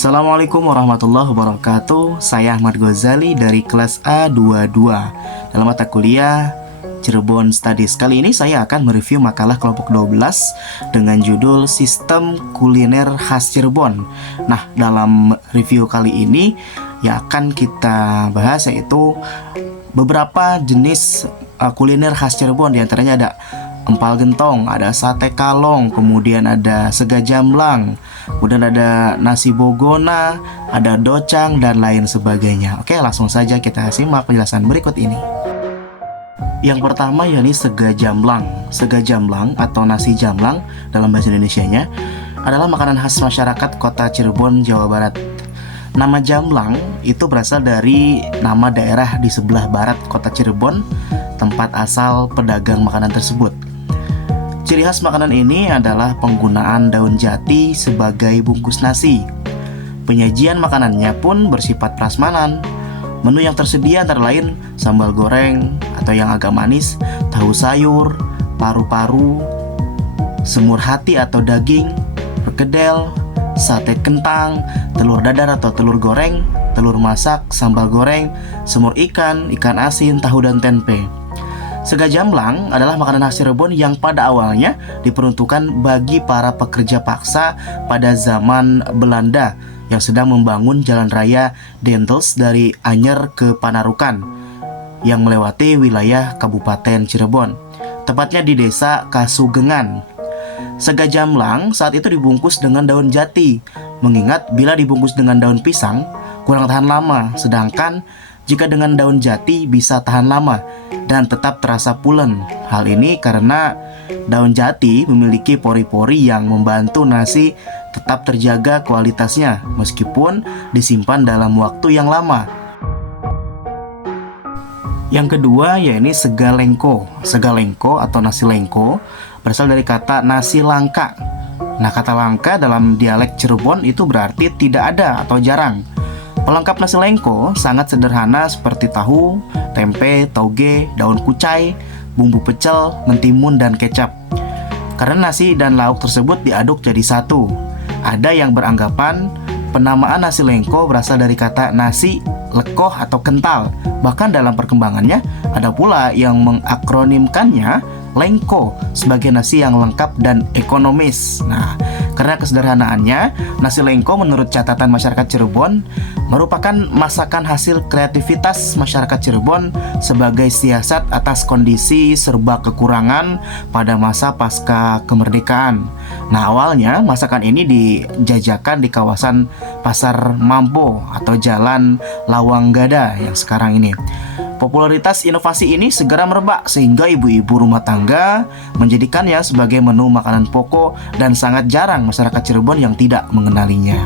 Assalamualaikum warahmatullahi wabarakatuh. Saya Ahmad Ghazali dari kelas A22 dalam mata kuliah Cirebon Studies. Kali ini saya akan mereview makalah kelompok 12 dengan judul Sistem Kuliner Khas Cirebon. Nah, dalam review kali ini yang akan kita bahas yaitu beberapa jenis kuliner khas Cirebon. Di antaranya ada empal gentong, ada sate kalong, kemudian ada sega jamblang, kemudian ada nasi bogona, ada docang, dan lain sebagainya. Oke, langsung saja kita simak penjelasan berikut ini. Yang pertama yakni sega jamblang. Sega jamblang atau nasi jamblang dalam bahasa Indonesianya adalah makanan khas masyarakat kota Cirebon, Jawa Barat. Nama jamblang itu berasal dari nama daerah di sebelah barat kota Cirebon, tempat asal pedagang makanan tersebut. Ciri khas makanan ini adalah penggunaan daun jati sebagai bungkus nasi. Penyajian makanannya pun bersifat prasmanan. Menu yang tersedia antara lain sambal goreng atau yang agak manis, tahu sayur, paru-paru, semur hati atau daging, perkedel, sate kentang, telur dadar atau telur goreng, telur masak, sambal goreng, semur ikan, ikan asin, tahu dan tempe. Sega jamblang adalah makanan khas Cirebon yang pada awalnya diperuntukkan bagi para pekerja paksa pada zaman Belanda yang sedang membangun jalan raya Dentels dari Anyer ke Panarukan yang melewati wilayah Kabupaten Cirebon, tepatnya di desa Kasugengan. Sega jamblang saat itu dibungkus dengan daun jati, mengingat bila dibungkus dengan daun pisang kurang tahan lama, sedangkan jika dengan daun jati bisa tahan lama dan tetap terasa pulen. Hal ini karena daun jati memiliki pori-pori yang membantu nasi tetap terjaga kualitasnya meskipun disimpan dalam waktu yang lama. Yang kedua yakni sega lengko. Sega lengko atau nasi lengko berasal dari kata nasi langka. Nah, kata langka dalam dialek Cirebon itu berarti tidak ada atau jarang. Pelengkap nasi lengko sangat sederhana seperti tahu, tempe, toge, daun kucai, bumbu pecel, mentimun, dan kecap. Karena nasi dan lauk tersebut diaduk jadi satu. Ada yang beranggapan penamaan nasi lengko berasal dari kata nasi, lekoh, atau kental. Bahkan dalam perkembangannya ada pula yang mengakronimkannya lengko sebagai nasi yang lengkap dan ekonomis. Nah, karena kesederhanaannya, nasi lengko menurut catatan masyarakat Cirebon merupakan masakan hasil kreativitas masyarakat Cirebon sebagai siasat atas kondisi serba kekurangan pada masa pasca kemerdekaan. Nah, awalnya masakan ini dijajakan di kawasan Pasar Mampo atau Jalan Lawang Gada yang sekarang ini. Popularitas inovasi ini segera merebak sehingga ibu-ibu rumah tangga menjadikannya sebagai menu makanan pokok dan sangat jarang masyarakat Cirebon yang tidak mengenalinya.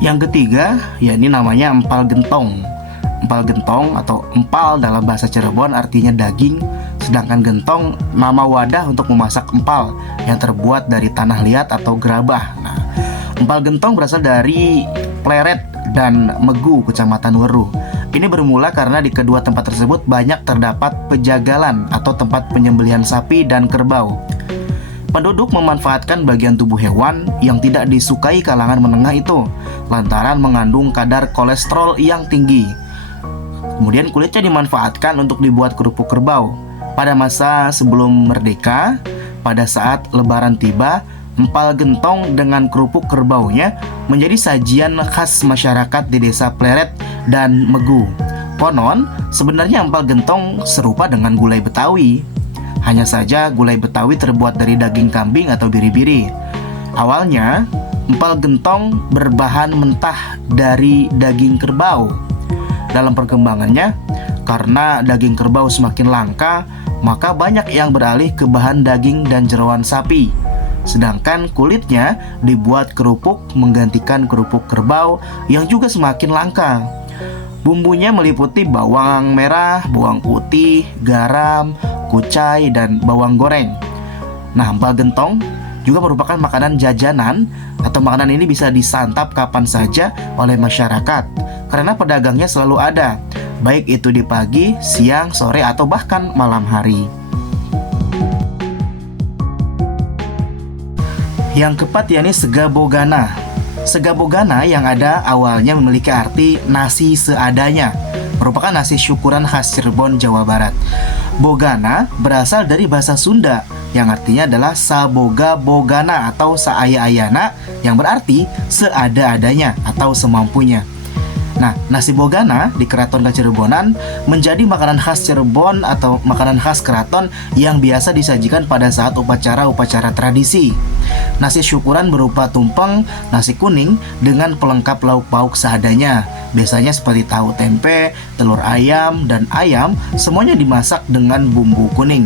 Yang ketiga, yakni namanya empal gentong. Empal gentong atau empal dalam bahasa Cirebon artinya daging, sedangkan gentong nama wadah untuk memasak empal yang terbuat dari tanah liat atau gerabah. Nah, empal gentong berasal dari Pleret dan Megu, Kecamatan Weru. Ini bermula karena di kedua tempat tersebut banyak terdapat pejagalan atau tempat penyembelihan sapi dan kerbau. Penduduk memanfaatkan bagian tubuh hewan yang tidak disukai kalangan menengah itu lantaran mengandung kadar kolesterol yang tinggi. Kemudian kulitnya dimanfaatkan untuk dibuat kerupuk kerbau. Pada masa sebelum merdeka, pada saat lebaran tiba, empal gentong dengan kerupuk kerbaunya menjadi sajian khas masyarakat di desa Pleret dan Megu. Konon, sebenarnya empal gentong serupa dengan gulai Betawi. Hanya saja gulai Betawi terbuat dari daging kambing atau biri-biri. Awalnya, empal gentong berbahan mentah dari daging kerbau. Dalam perkembangannya, karena daging kerbau semakin langka, maka banyak yang beralih ke bahan daging dan jeroan sapi. Sedangkan kulitnya dibuat kerupuk menggantikan kerupuk kerbau yang juga semakin langka. Bumbunya meliputi bawang merah, bawang putih, garam, kucai, dan bawang goreng. Nah, empal gentong juga merupakan makanan jajanan atau makanan ini bisa disantap kapan saja oleh masyarakat karena pedagangnya selalu ada, baik itu di pagi, siang, sore, atau bahkan malam hari. Yang keempat yakni segabogana. Segabogana yang ada awalnya memiliki arti nasi seadanya, merupakan nasi syukuran khas Cirebon, Jawa Barat. Bogana berasal dari bahasa Sunda yang artinya adalah saboga bogana atau saaya-ayana, yang berarti seada-adanya atau semampunya. Nah, nasi bogana di Keraton Kacirebonan menjadi makanan khas Cirebon atau makanan khas keraton yang biasa disajikan pada saat upacara-upacara tradisi. Nasi syukuran berupa tumpeng, nasi kuning dengan pelengkap lauk pauk seadanya. Biasanya seperti tahu tempe, telur ayam, dan ayam, semuanya dimasak dengan bumbu kuning.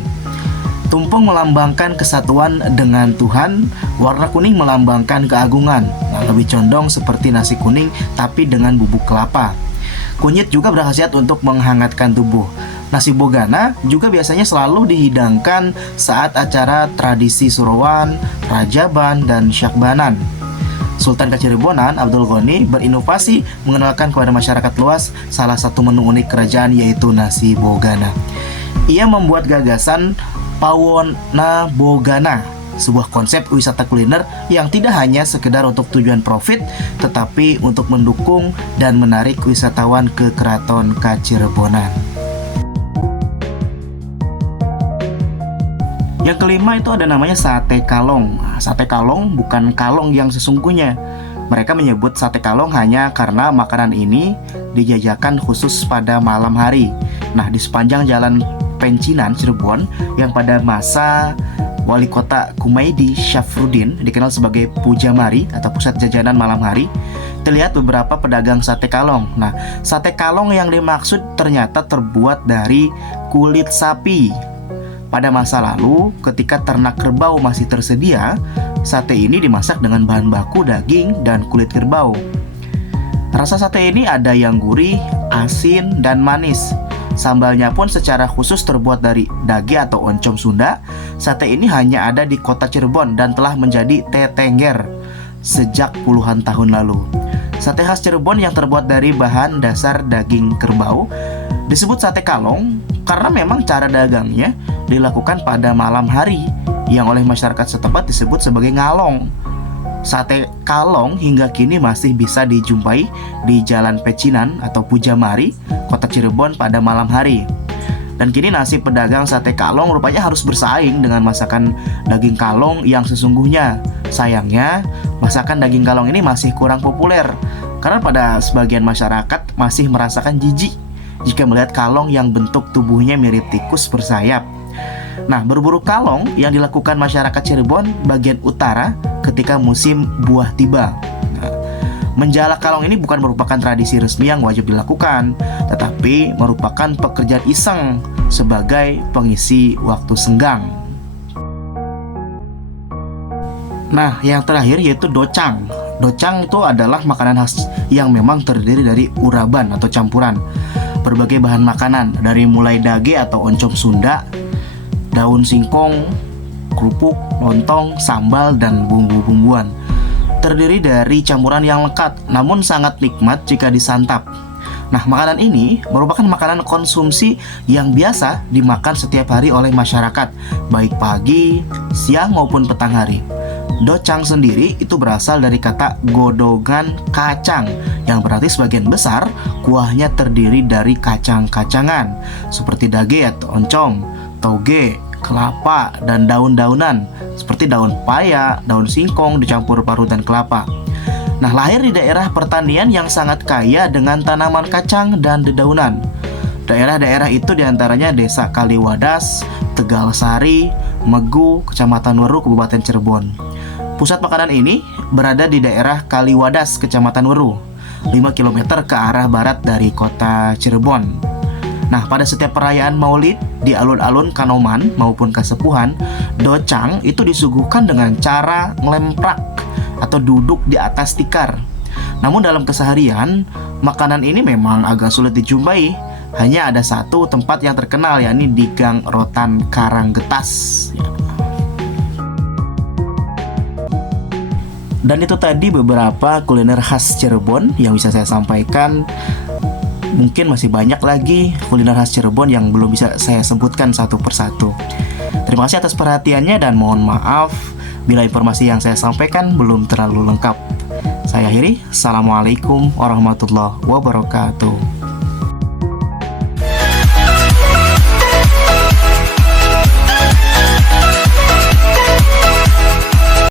Tumpeng melambangkan kesatuan dengan Tuhan, warna kuning melambangkan keagungan. Nah, lebih condong seperti nasi kuning tapi dengan bubuk kelapa. Kunyit juga berkhasiat untuk menghangatkan tubuh. Nasi bogana juga biasanya selalu dihidangkan saat acara tradisi Surawan, Rajaban, dan Syakbanan. Sultan Kacirebonan Abdul Ghani berinovasi mengenalkan kepada masyarakat luas salah satu menu unik kerajaan, yaitu nasi bogana. Ia membuat gagasan Pawona Bogana, sebuah konsep wisata kuliner yang tidak hanya sekedar untuk tujuan profit, tetapi untuk mendukung dan menarik wisatawan ke Keraton Kacirebonan. Yang kelima itu ada namanya sate kalong. Sate kalong bukan kalong yang sesungguhnya. Mereka menyebut sate kalong hanya karena makanan ini dijajakan khusus pada malam hari. Nah, di sepanjang jalan Pencinan, Cirebon, yang pada masa Wali Kota Kumaidi Syafruddin dikenal sebagai Pujamari atau pusat jajanan malam hari, terlihat beberapa pedagang sate kalong. Nah, sate kalong yang dimaksud ternyata terbuat dari kulit sapi. Pada masa lalu, ketika ternak kerbau masih tersedia, sate ini dimasak dengan bahan baku daging dan kulit kerbau. Rasa sate ini ada yang gurih, asin, dan manis. Sambalnya pun secara khusus terbuat dari dage atau oncom Sunda. Sate ini hanya ada di kota Cirebon dan telah menjadi tetengger sejak puluhan tahun lalu. Sate khas Cirebon yang terbuat dari bahan dasar daging kerbau disebut sate kalong karena memang cara dagangnya dilakukan pada malam hari, yang oleh masyarakat setempat disebut sebagai ngalong. Sate kalong hingga kini masih bisa dijumpai di Jalan Pecinan atau Pujamari, Kota Cirebon pada malam hari. Dan kini nasib pedagang sate kalong rupanya harus bersaing dengan masakan daging kalong yang sesungguhnya. Sayangnya, masakan daging kalong ini masih kurang populer karena pada sebagian masyarakat masih merasakan jijik jika melihat kalong yang bentuk tubuhnya mirip tikus bersayap. Nah, berburu kalong yang dilakukan masyarakat Cirebon bagian utara ketika musim buah tiba. Nah, menjala kalong ini bukan merupakan tradisi resmi yang wajib dilakukan, tetapi merupakan pekerjaan iseng sebagai pengisi waktu senggang. Nah, yang terakhir yaitu docang. Docang itu adalah makanan khas yang memang terdiri dari uraban atau campuran berbagai bahan makanan, dari mulai dage atau oncom Sunda, daun singkong, kerupuk, lontong, sambal, dan bumbu-bumbuan. Terdiri dari campuran yang lekat, namun sangat nikmat jika disantap. Nah, makanan ini merupakan makanan konsumsi yang biasa dimakan setiap hari oleh masyarakat, baik pagi, siang, maupun petang hari. Docang sendiri itu berasal dari kata godongan kacang, yang berarti sebagian besar kuahnya terdiri dari kacang-kacangan, seperti dage atau oncom, toge, kelapa, dan daun-daunan seperti daun paya, daun singkong dicampur parutan kelapa. Nah, lahir di daerah pertanian yang sangat kaya dengan tanaman kacang dan dedaunan. Daerah-daerah itu diantaranya Desa Kaliwadas, Tegalsari, Megu, Kecamatan Weru, Kabupaten Cirebon. Pusat makanan ini berada di daerah Kaliwadas, Kecamatan Weru, 5 km ke arah barat dari kota Cirebon. Nah, pada setiap perayaan Maulid di alun-alun Kanoman maupun Kasepuhan, docang itu disuguhkan dengan cara ngelemprak atau duduk di atas tikar. Namun dalam keseharian, makanan ini memang agak sulit dijumpai. Hanya ada satu tempat yang terkenal, yakni di Gang Rotan Karanggetas. Dan itu tadi beberapa kuliner khas Cirebon yang bisa saya sampaikan. Mungkin masih banyak lagi kuliner khas Cirebon yang belum bisa saya sebutkan satu persatu. Terima kasih atas perhatiannya dan mohon maaf bila informasi yang saya sampaikan belum terlalu lengkap. Saya akhiri, Assalamualaikum warahmatullahi wabarakatuh.